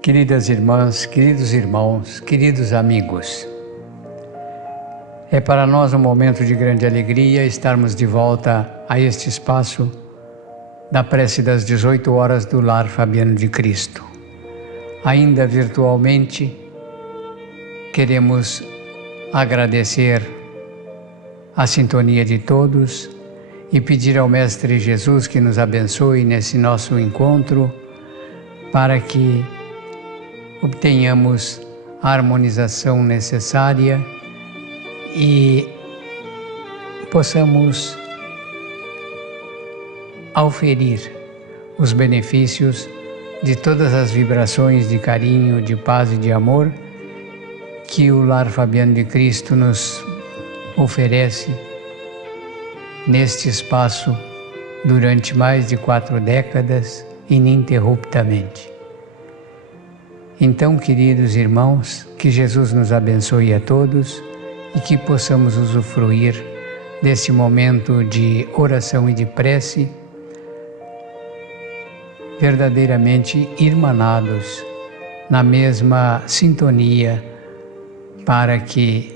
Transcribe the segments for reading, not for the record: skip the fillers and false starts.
Queridas irmãs, queridos irmãos, queridos amigos, é para nós um momento de grande alegria estarmos de volta a este espaço da prece das 18 horas do Lar Fabiano de Cristo. Ainda virtualmente, queremos agradecer a sintonia de todos e pedir ao Mestre Jesus que nos abençoe nesse nosso encontro para que obtenhamos a harmonização necessária e possamos auferir os benefícios de todas as vibrações de carinho, de paz e de amor que o Lar Fabiano de Cristo nos oferece neste espaço durante mais de 4 décadas, ininterruptamente. Então, queridos irmãos, que Jesus nos abençoe a todos e que possamos usufruir desse momento de oração e de prece verdadeiramente irmanados na mesma sintonia, para que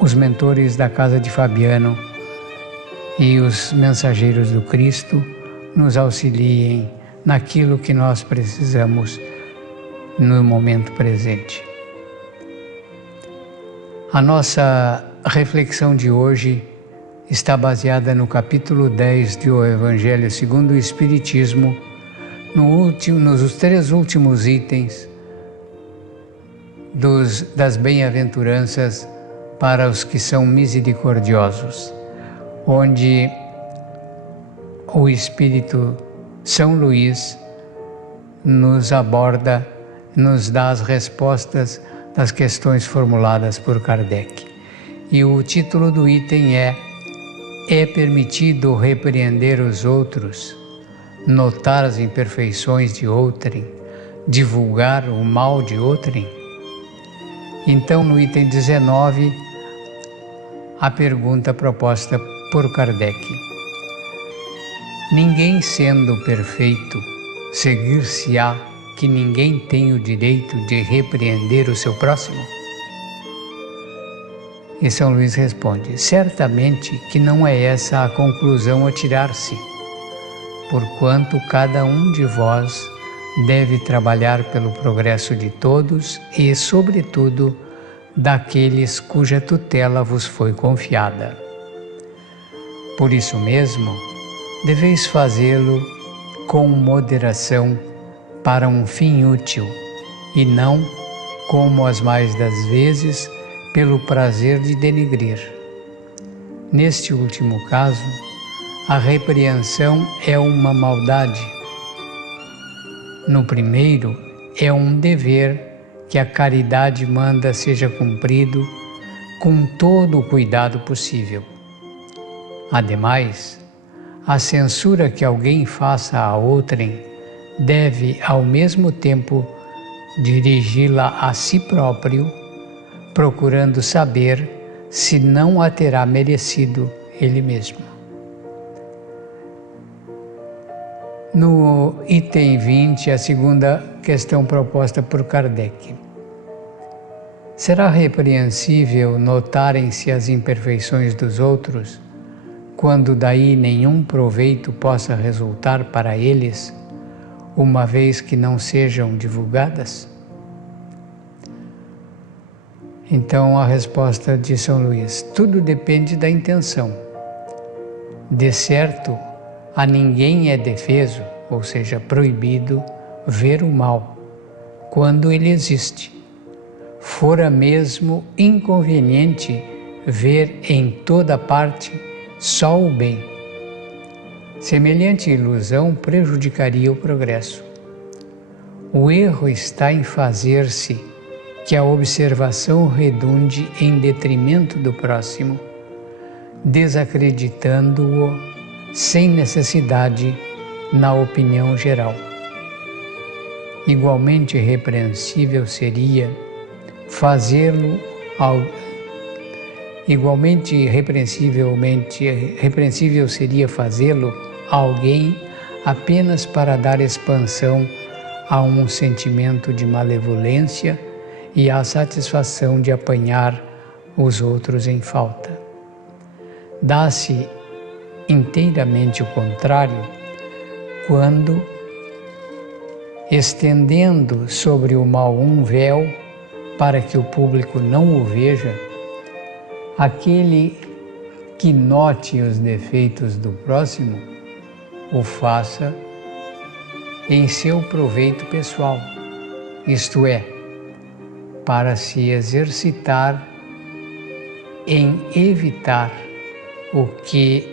os mentores da Casa de Fabiano e os mensageiros do Cristo nos auxiliem naquilo que nós precisamos no momento presente. A nossa reflexão de hoje está baseada no capítulo 10 do Evangelho segundo o Espiritismo, nos 3 últimos itens das bem-aventuranças para os que são misericordiosos, onde o Espírito São Luís nos aborda, nos dá as respostas das questões formuladas por Kardec. E o título do item é permitido repreender os outros, notar as imperfeições de outrem, divulgar o mal de outrem? Então, no item 19, a pergunta proposta por Kardec: ninguém sendo perfeito, seguir-se-á que ninguém tem o direito de repreender o seu próximo? E São Luís responde: certamente que não é essa a conclusão a tirar-se, porquanto cada um de vós deve trabalhar pelo progresso de todos e, sobretudo, daqueles cuja tutela vos foi confiada. Por isso mesmo, deveis fazê-lo com moderação para um fim útil, e não, como as mais das vezes, pelo prazer de denegrir. Neste último caso, a repreensão é uma maldade. No primeiro, é um dever que a caridade manda seja cumprido com todo o cuidado possível. Ademais, a censura que alguém faça a outrem deve, ao mesmo tempo, dirigi-la a si próprio, procurando saber se não a terá merecido ele mesmo. No item 20, a segunda questão proposta por Kardec: será repreensível notarem-se as imperfeições dos outros, quando daí nenhum proveito possa resultar para eles, uma vez que não sejam divulgadas? Então, a resposta de São Luís: tudo depende da intenção. De certo, a ninguém é defeso, ou seja, proibido, ver o mal, quando ele existe. Fora mesmo inconveniente ver em toda parte só o bem. Semelhante ilusão prejudicaria o progresso. O erro está em fazer-se que a observação redunde em detrimento do próximo, desacreditando-o sem necessidade na opinião geral. Igualmente repreensível seria fazê-lo repreensível seria fazê-lo a alguém apenas para dar expansão há um sentimento de malevolência e a satisfação de apanhar os outros em falta. Dá-se inteiramente o contrário quando, estendendo sobre o mal um véu para que o público não o veja, aquele que note os defeitos do próximo o faça em seu proveito pessoal, isto é, para se exercitar em evitar o que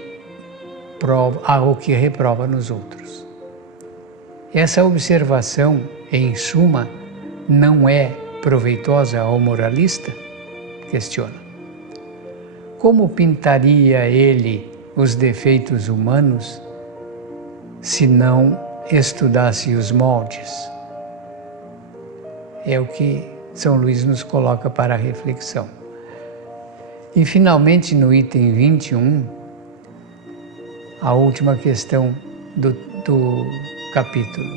reprova nos outros. Essa observação, em suma, não é proveitosa ao moralista? Questiona. Como pintaria ele os defeitos humanos se não estudasse os moldes? É o que São Luís nos coloca para a reflexão. E finalmente no item 21, a última questão do capítulo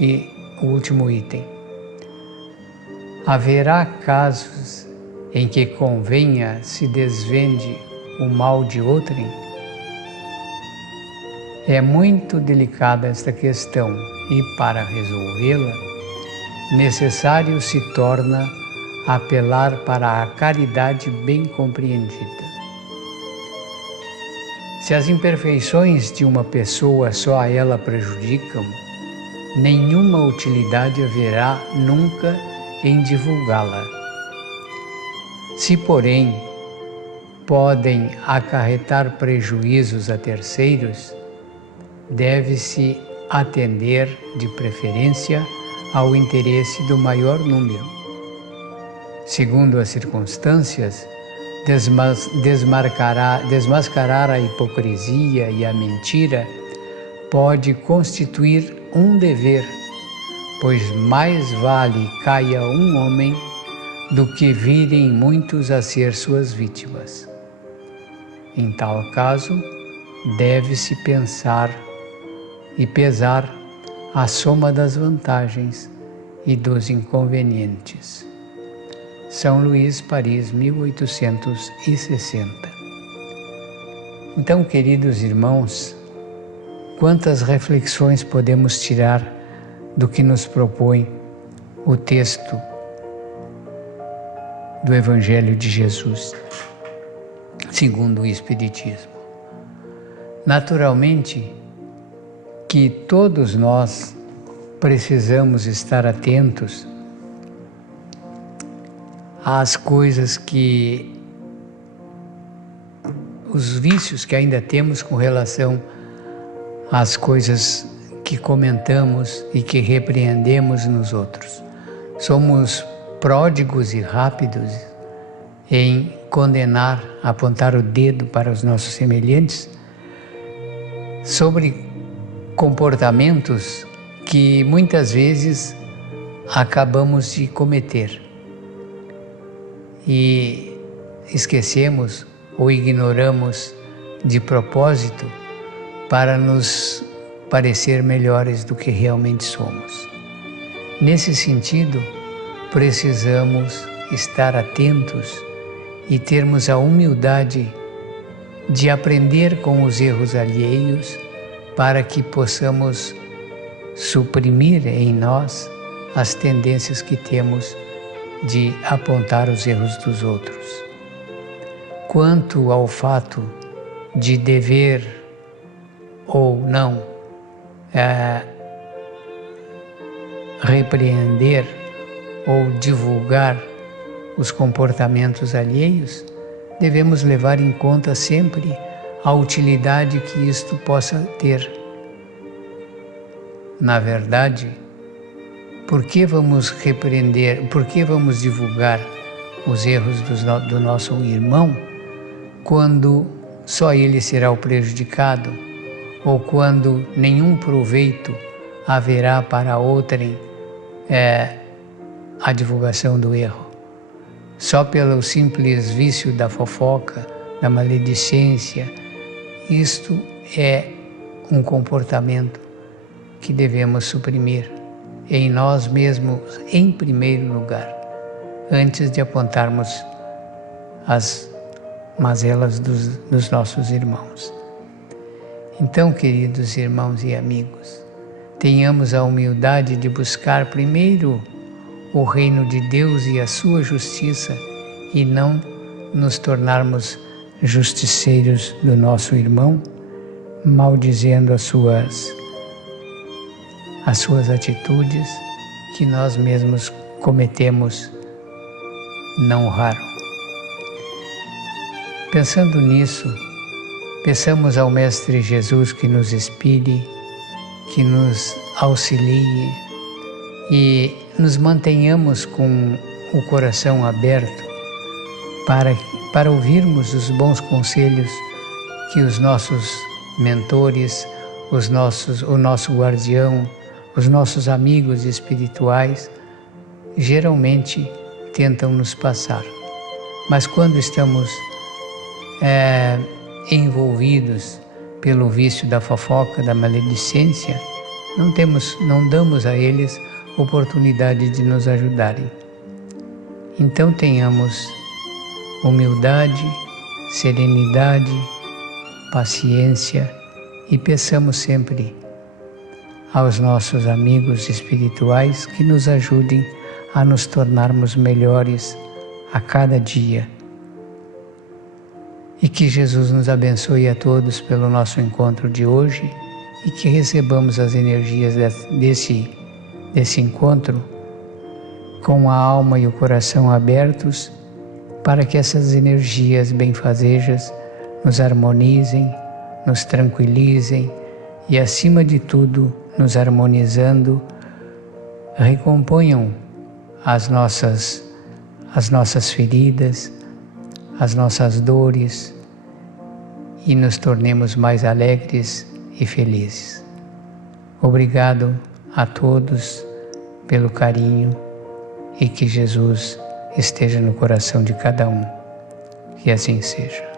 e o último item. Haverá casos em que convenha se desvende o mal de outrem? É muito delicada esta questão e, para resolvê-la, necessário se torna apelar para a caridade bem compreendida. Se as imperfeições de uma pessoa só a ela prejudicam, nenhuma utilidade haverá nunca em divulgá-la. Se, porém, podem acarretar prejuízos a terceiros, deve-se atender, de preferência, ao interesse do maior número. Segundo as circunstâncias, desmascarar a hipocrisia e a mentira pode constituir um dever, pois mais vale caia um homem do que virem muitos a ser suas vítimas. Em tal caso, deve-se pensar e pesar a soma das vantagens e dos inconvenientes. São Luís, Paris, 1860. Então, queridos irmãos, quantas reflexões podemos tirar do que nos propõe o texto do Evangelho de Jesus, segundo o Espiritismo. Naturalmente que todos nós precisamos estar atentos às coisas os vícios que ainda temos com relação às coisas que comentamos e que repreendemos nos outros. Somos pródigos e rápidos em condenar, apontar o dedo para os nossos semelhantes sobre comportamentos que muitas vezes acabamos de cometer e esquecemos ou ignoramos de propósito para nos parecer melhores do que realmente somos. Nesse sentido, precisamos estar atentos e termos a humildade de aprender com os erros alheios para que possamos suprimir em nós as tendências que temos de apontar os erros dos outros. Quanto ao fato de dever ou não repreender ou divulgar os comportamentos alheios, devemos levar em conta sempre a utilidade que isto possa ter. Na verdade, por que vamos repreender, por que vamos divulgar os erros do nosso irmão quando só ele será o prejudicado ou quando nenhum proveito haverá para outrem a divulgação do erro? Só pelo simples vício da fofoca, da maledicência, isto é um comportamento que devemos suprimir em nós mesmos em primeiro lugar, antes de apontarmos as mazelas dos nossos irmãos. Então, queridos irmãos e amigos, tenhamos a humildade de buscar primeiro o reino de Deus e a sua justiça e não nos tornarmos justiceiros do nosso irmão, maldizendo as suas atitudes que nós mesmos cometemos não raro. Pensando nisso, peçamos ao Mestre Jesus que nos inspire, que nos auxilie e nos mantenhamos com o coração aberto para ouvirmos os bons conselhos que os nossos mentores, o nosso guardião, os nossos amigos espirituais geralmente tentam nos passar. Mas quando estamos envolvidos pelo vício da fofoca, da maledicência, não damos a eles oportunidade de nos ajudarem. Então tenhamos humildade, serenidade, paciência e peçamos sempre aos nossos amigos espirituais que nos ajudem a nos tornarmos melhores a cada dia. E que Jesus nos abençoe a todos pelo nosso encontro de hoje e que recebamos as energias desse encontro com a alma e o coração abertos para que essas energias benfazejas nos harmonizem, nos tranquilizem e, acima de tudo, nos harmonizando, recomponham as nossas feridas, as nossas dores e nos tornemos mais alegres e felizes. Obrigado a todos pelo carinho e que Jesus esteja no coração de cada um. Que assim seja.